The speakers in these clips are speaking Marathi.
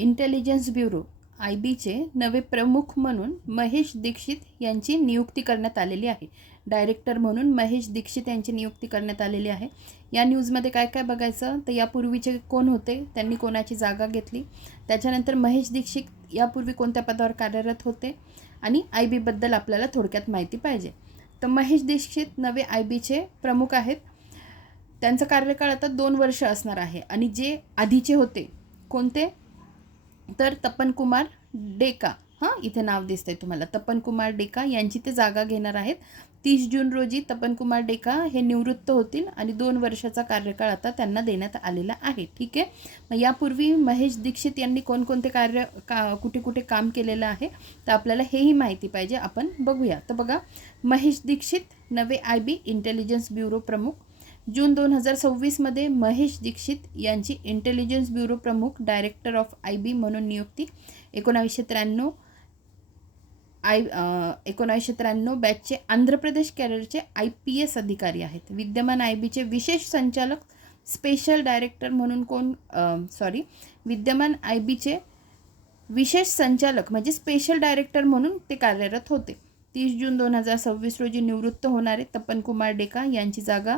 इंटेलिजन्स ब्युरो IBचे नवे प्रमुख म्हणून महेश दीक्षित यांची नियुक्ती करण्यात आलेली आहे. डायरेक्टर म्हणून महेश दीक्षित यांची नियुक्ती करण्यात आलेली आहे. या न्यूजमध्ये काय काय बघायचं तर यापूर्वीचे कोण होते, त्यांनी कोणाची जागा घेतली, त्याच्यानंतर महेश दीक्षित यापूर्वी कोणत्या पदावर कार्यरत होते आणि IBबद्दल आपल्याला थोडक्यात माहिती पाहिजे. तर महेश दीक्षित नवे IBचे प्रमुख आहेत. त्यांचा कार्यकाळ आता 2 वर्ष असणार आहे आणि जे आधीचे होते कोणते तर तपन कुमार डेका, इथे नाव दिसतंय तुम्हाला, तपन कुमार डेका यांची ते जागा घेणार आहेत. 30 जून रोजी तपन कुमार डेका हे निवृत्त होतील आणि 2 वर्षाचा कार्यकाळ आता त्यांना देण्यात आलेला आहे. ठीक आहे. मग यापूर्वी महेश दीक्षित यांनी कोणकोणते कुठे कुठे काम केलेलं आहे तर आपल्याला हेही माहिती पाहिजे, आपण बघूया. तर बघा, महेश दीक्षित नवे IB इंटेलिजन्स ब्युरो प्रमुख. जून 2026मध्ये महेश दीक्षित यांची इंटेलिजन्स ब्युरो प्रमुख डायरेक्टर ऑफ IB म्हणून नियुक्ती. 1993 बॅचचे आंध्र प्रदेश कॅडरचे IPS अधिकारी आहेत. विद्यमान IBचे विशेष संचालक स्पेशल डायरेक्टर म्हणून विद्यमान IBचे विशेष संचालक म्हणजे स्पेशल डायरेक्टर म्हणून ते कार्यरत होते. 30 जून 2026 रोजी निवृत्त होणारे तपन कुमार डेका यांची जागा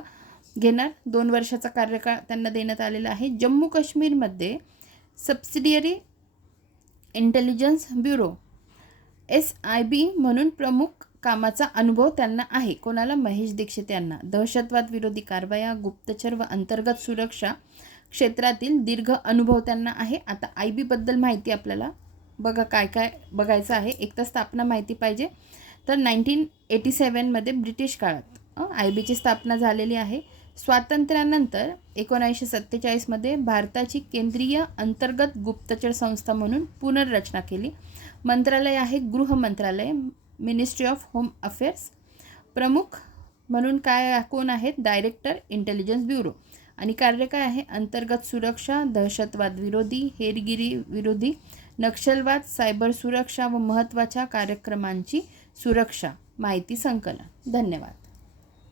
घेणार. 2 वर्षाचा कार्यकाळ त्यांना देण्यात आलेला आहे. जम्मू काश्मीरमध्ये सबसिडियरी इंटेलिजन्स ब्युरो SIB म्हणून प्रमुख कामाचा अनुभव त्यांना आहे. कोणाला? महेश दीक्षित यांना. दहशतवाद विरोधी कारवाया, गुप्तचर व अंतर्गत सुरक्षा क्षेत्रातील दीर्घ अनुभव त्यांना आहे. आता IBबद्दल माहिती आपल्याला बघा काय काय बघायचं आहे. एक तर स्थापना माहिती पाहिजे. तर 1987मध्ये ब्रिटिश काळात IBची स्थापना झालेली आहे. स्वातंत्र्यानंतर 1947मध्ये भारताची केंद्रीय अंतर्गत गुप्तचर संस्था म्हणून पुनर्रचना केली. मंत्रालय आहे गृह मंत्रालय, मिनिस्ट्री ऑफ होम अफेअर्स. प्रमुख म्हणून कोण आहेत? Director intelligence bureau. आणि कार्य काय आहे? अंतर्गत सुरक्षा, दहशतवाद विरोधी, हेरगिरी विरोधी, नक्षलवाद, सायबर सुरक्षा व महत्त्वाच्या कार्यक्रमांची सुरक्षा, माहिती संकलन. धन्यवाद.